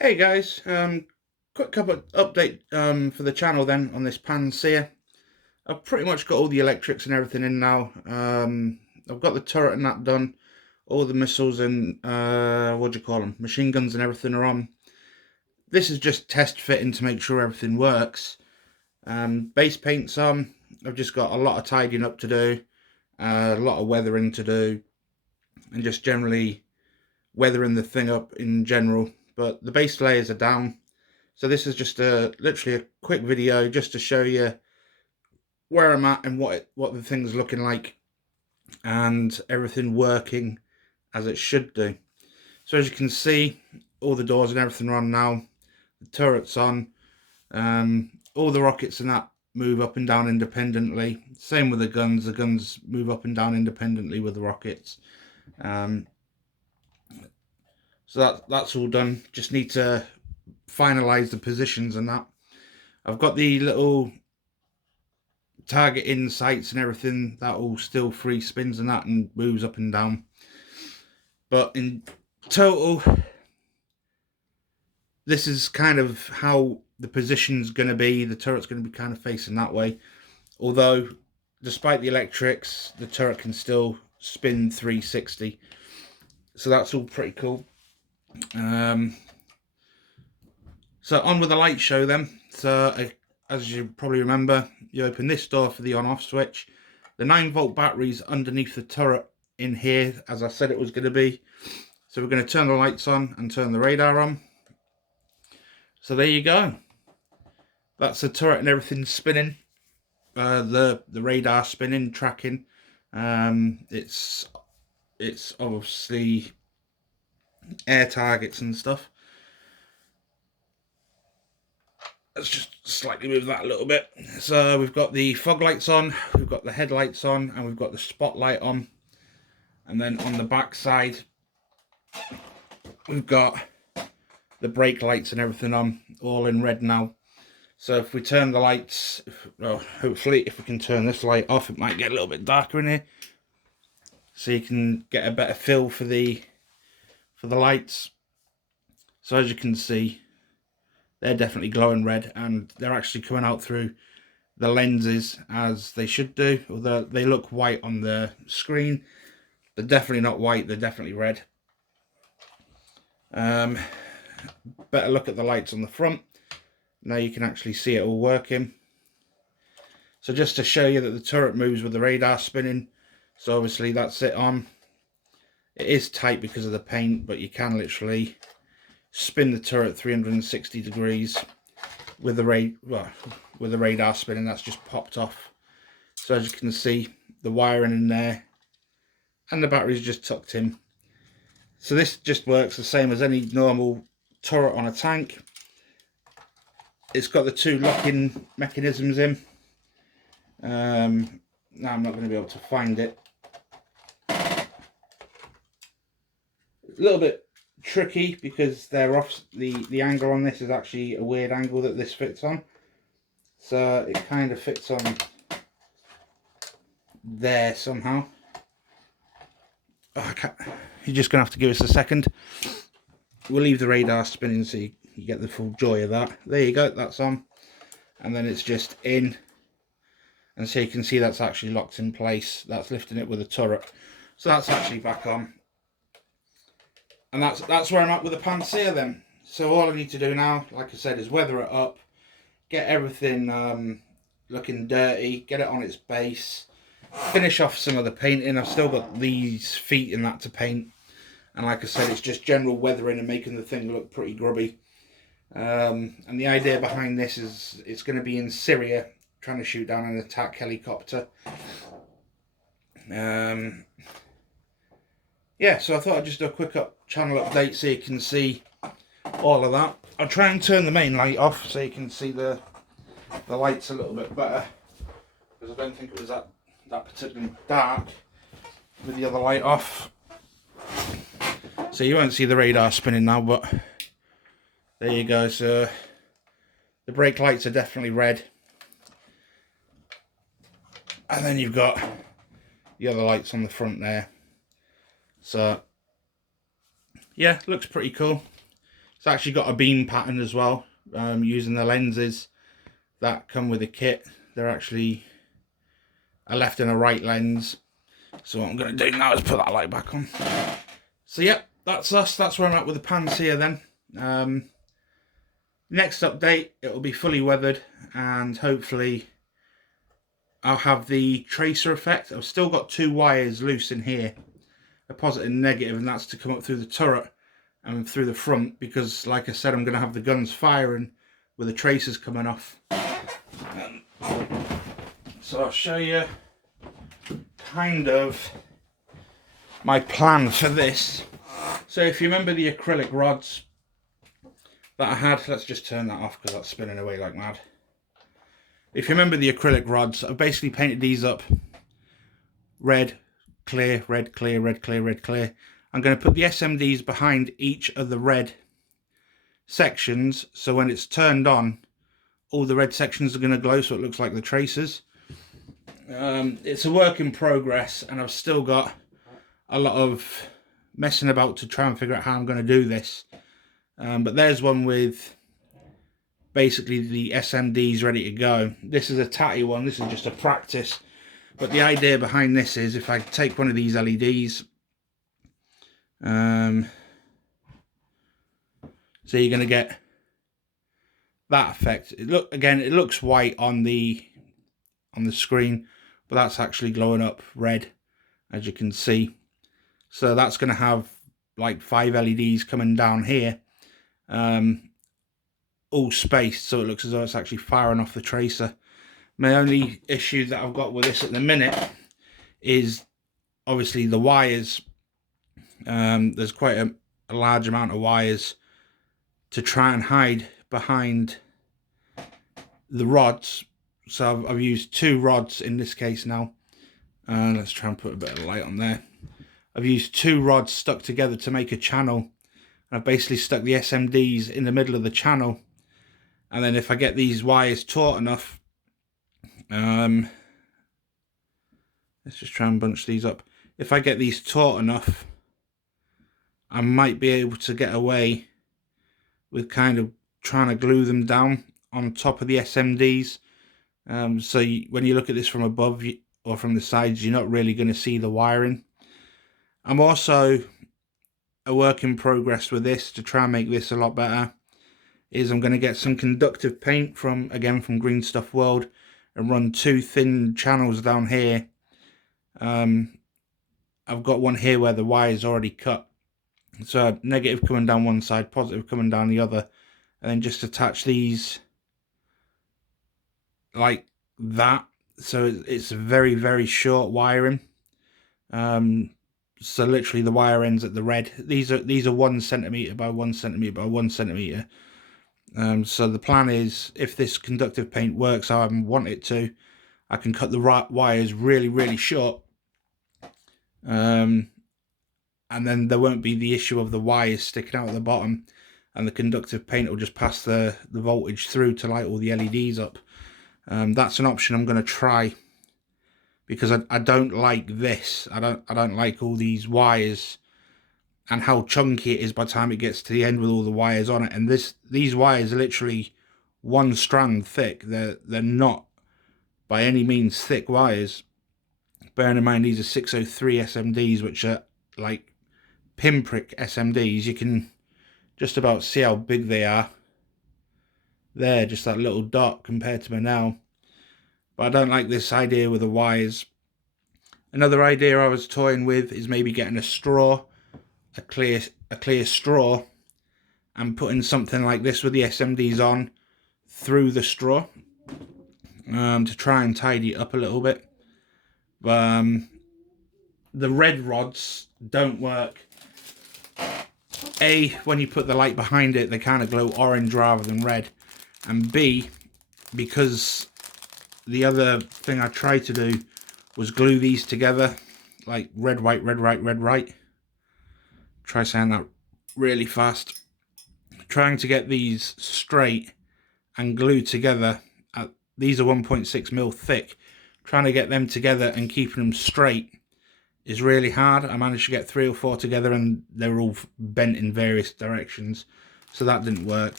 Hey guys, quick couple update for the channel then on this pantsir. I've pretty much got all the electrics and everything in now. I've got the turret and that done. All the missiles and what do you call them? Machine guns and everything are on. This is just test fitting to make sure everything works. Base paint's on. I've just got a lot of tidying up to do, a lot of weathering to do, and just generally weathering the thing up in general. But the base layers are down. So this is just literally a quick video just to show you where I'm at and what the thing's looking like and everything working as it should do. So as you can see, all the doors and everything are on now. The turret's on. All the rockets and that move up and down independently. Same with the guns. The guns move up and down independently with the rockets. So that's all done. Just need to finalize the positions and that. I've got the little target insights and everything that all still free spins and that and moves up and down, but in total this is kind of how the position's going to be. The turret's going to be kind of facing that way, although despite the electrics the turret can still spin 360, so that's all pretty cool. So on with the light show then. So as you probably remember, you open this door for the on-off switch. The 9-volt battery's underneath the turret in here, as I said it was going to be. So we're going to turn the lights on and turn the radar on. So there you go. That's the turret and everything spinning. The radar spinning, tracking. It's obviously air targets and stuff. Let's just slightly move that a little bit. So we've got the fog lights on, we've got the headlights on, and we've got the spotlight on. And then on the back side, we've got the brake lights and everything on, all in red now. So if we turn the lights, hopefully if we can turn this light off, it might get a little bit darker in here. So you can get a better feel for the lights. So as you can see, they're definitely glowing red, and they're actually coming out through the lenses as they should do. Although they look white on the screen, they're definitely not white, they're definitely red. Better look at the lights on the front. Now you can actually see it all working. So just to show you that the turret moves with the radar spinning. So obviously that's it on. It is tight because of the paint, but you can literally spin the turret 360 degrees with the radar spinning. That's just popped off. So as you can see, the wiring in there and the battery's just tucked in. So this just works the same as any normal turret on a tank. It's got the two locking mechanisms in. Now I'm not going to be able to find it. A little bit tricky because they're off. The angle on this is actually a weird angle that this fits on. So it kind of fits on there somehow. Oh, you're just going to have to give us a second. We'll leave the radar spinning so you get the full joy of that. There you go, that's on. And then it's just in. And so you can see that's actually locked in place. That's lifting it with a turret. So that's actually back on. And that's where I'm at with the pantsir then. So all I need to do now, like I said, is weather it up. Get everything looking dirty. Get it on its base. Finish off some of the painting. I've still got these feet in that to paint. And like I said, it's just general weathering and making the thing look pretty grubby. And the idea behind this is it's going to be in Syria, trying to shoot down an attack helicopter. Yeah, so I thought I'd just do a quick channel update so you can see all of that. I'll try and turn the main light off so you can see the lights a little bit better, because I don't think it was that particularly dark with the other light off. So you won't see the radar spinning now, but there you go. So the brake lights are definitely red. And then you've got the other lights on the front there. So yeah, looks pretty cool. It's actually got a beam pattern as well, using the lenses that come with the kit. They're actually a left and a right lens. So what I'm going to do now is put that light back on. So yep, that's us. That's where I'm at with the pantsir then. Next update, it will be fully weathered, and hopefully I'll have the tracer effect. I've still got 2 wires loose in here, a positive and negative, and that's to come up through the turret and through the front, because like I said, I'm going to have the guns firing with the tracers coming off. So I'll show you kind of my plan for this. So if you remember the acrylic rods that I had, let's just turn that off because that's spinning away like mad. If you remember the acrylic rods, I've basically painted these up red, clear, red, clear, red, clear, red, clear. I'm going to put the SMDs behind each of the red sections, so when it's turned on, all the red sections are going to glow so it looks like the tracers. It's a work in progress, and I've still got a lot of messing about to try and figure out how I'm going to do this. But there's one with basically the SMDs ready to go. This is a tatty one, this is just a practice. But the idea behind this is, if I take one of these LEDs, so you're going to get that effect. It looks white on the screen, but that's actually glowing up red, as you can see. So that's going to have like 5 LEDs coming down here, all spaced, so it looks as though it's actually firing off the tracer. My only issue that I've got with this at the minute is obviously the wires. There's quite a large amount of wires to try and hide behind the rods. So I've used 2 rods in this case now. Let's try and put a bit of light on there. I've used 2 rods stuck together to make a channel. I've basically stuck the SMDs in the middle of the channel. And then if I get these wires taut enough, let's just try and bunch these up. If I get these taut enough, I might be able to get away with kind of trying to glue them down on top of the SMDs. So when you look at this from above or from the sides, you're not really going to see the wiring. I'm also a work in progress with this to try and make this a lot better. I'm going to get some conductive paint from Green Stuff World and run 2 thin channels down here. I've got one here where the wire is already cut, so negative coming down one side, positive coming down the other, and then just attach these like that. So it's very, very short wiring. So literally the wire ends at the red. These are 1 centimeter by 1 centimeter by 1 centimeter. So the plan is, if this conductive paint works how I want it to, I can cut the wires really, really short. And then there won't be the issue of the wires sticking out at the bottom, and the conductive paint will just pass the voltage through to light all the LEDs up. That's an option I'm going to try, because I don't like this. I don't like all these wires and how chunky it is by the time it gets to the end with all the wires on it. And these wires are literally 1 strand thick. They're not by any means thick wires. Bearing in mind these are 603 SMDs, which are like pinprick SMDs. You can just about see how big they are. There, just that little dot compared to my now. But I don't like this idea with the wires. Another idea I was toying with is maybe getting a straw, a clear straw, and putting something like this with the SMDs on through the straw, to try and tidy it up a little bit. But the red rods don't work. A, when you put the light behind it, they kind of glow orange rather than red. And B, because the other thing I tried to do was glue these together, like red, white, red, right, red, right. Try saying that really fast. Trying to get these straight and glued together. These are 1.6mm thick. Trying to get them together and keeping them straight is really hard. I managed to get 3 or 4 together, and they're all bent in various directions. so that didn't work.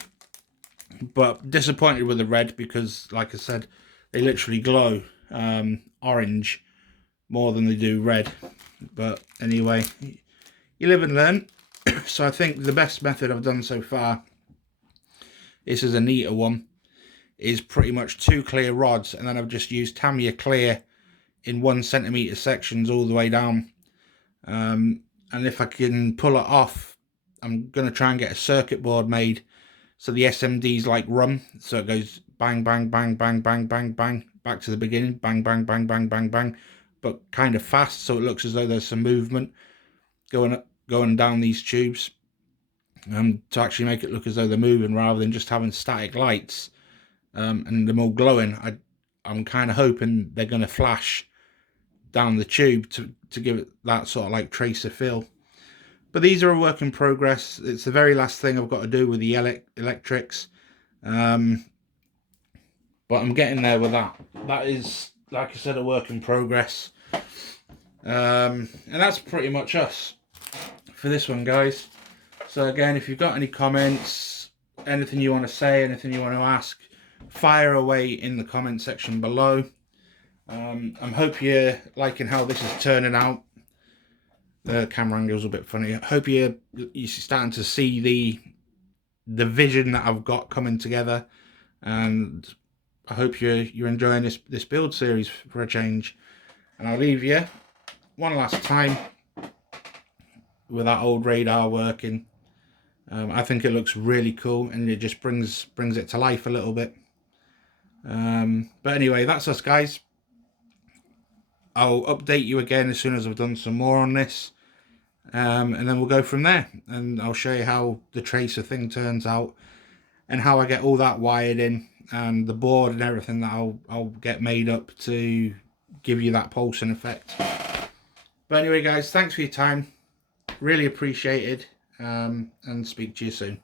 But disappointed with the red, because like I said, they literally glow orange more than they do red. But anyway, you live and learn. So I think the best method I've done so far, this is a neater one, is pretty much 2 clear rods, and then I've just used Tamiya clear in 1 centimeter sections all the way down. And if I can pull it off, I'm going to try and get a circuit board made so the SMD's like rum, so it goes bang, bang, bang, bang, bang, bang, bang, back to the beginning, bang, bang, bang, bang, bang, bang, but kind of fast, so it looks as though there's some movement going down these tubes, to actually make it look as though they're moving rather than just having static lights, and them all glowing. I'm kind of hoping they're going to flash down the tube to give it that sort of like tracer feel. But these are a work in progress. It's the very last thing I've got to do with the electrics. But I'm getting there with that. That is, like I said, a work in progress. And that's pretty much us for this one, guys. So again, if you've got any comments, anything you want to say, anything you want to ask, fire away in the comment section below. I hope you're liking how this is turning out. The camera angle's a bit funny. I hope you're starting to see the vision that I've got coming together, and I hope you're enjoying this build series for a change. And I'll leave you one last time with that old radar working. I think it looks really cool, and it just brings it to life a little bit. But anyway, that's us, guys. I'll update you again as soon as I've done some more on this, and then we'll go from there, and I'll show you how the tracer thing turns out and how I get all that wired in, and the board and everything that I'll get made up to give you that pulsing effect. But anyway, guys, thanks for your time, really appreciated, and speak to you soon.